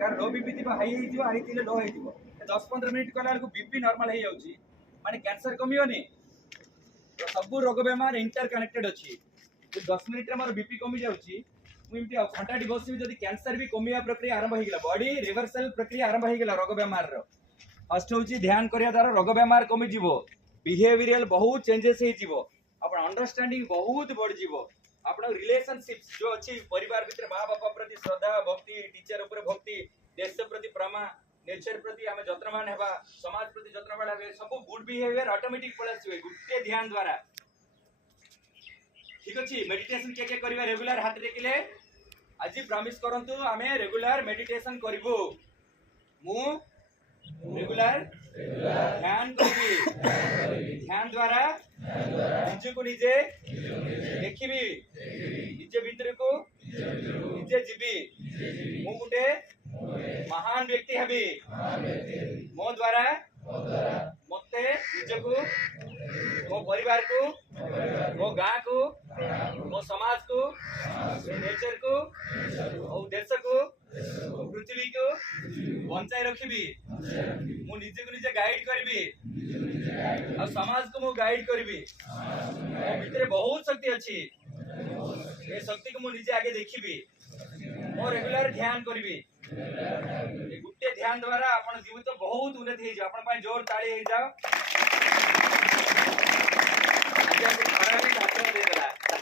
Car लो BP थी high हो high थी लो हो 10-15 मिनट कला बीपी नॉर्मल हो जाउची माने कैंसर कमियोनी तो सब रोग बेमार इंटर कनेक्टेड अच्छी 10 मिनट मोर बीपी कमी जाउची मुझे घंटाटी बस जब कैंसर भी कमिया प्रक्रिया आरंभ हो बॉडी रिवर्सल प्रक्रिया आरंभ हो रोग बेमार फर्स्ट हूँ ध्यान करिया द्वारा रोग बेमार कमी जीव बिहेवियरल बहुत चेंजेस हो अंडरस्टैंडिंग बहुत बढ़ जीव आप रिलेशनशिप जो अच्छी परिवार भितर माँ बापा प्रति श्रद्धा भक्ति टीचर उपर भक्ति देश प्रति प्रमा नेचर प्रति आम जत्नवान हेबा समाज प्रति जत्नवान हे सब गुड बिहेवियर ऑटोमेटिक पळै गुटे ध्यान द्वारा ठीक अच्छे मेडिटेशन के करवा रेगुलर हाथ टेकिले आज प्रॉमिस करंतु आमे रेगुलर मेडिटेशन करिवो मु रेगुलर ध्यान करिवि ध्यान द्वारा निजे को निजे देखिबि निजे भीतर को निजे जीबी मु गुटे महान व्यक्ति हेबि मो द्वारा मते निजे को मो परिवार को मो गाँ को मो समाज को नेचर को और देश को पृथ्वी को बंचाई रखी मु निजे को निजे गाइड करी और समाज को मु गाइड करी मो भितर बहुत शक्ति अच्छी ये शक्ति को मु निजे आगे देखी मो रेगुलर ध्यान करी गुटे ध्यान द्वारा आपण जीवित बहुत उन्नति हो जाओ जोर ताली हो जाओ।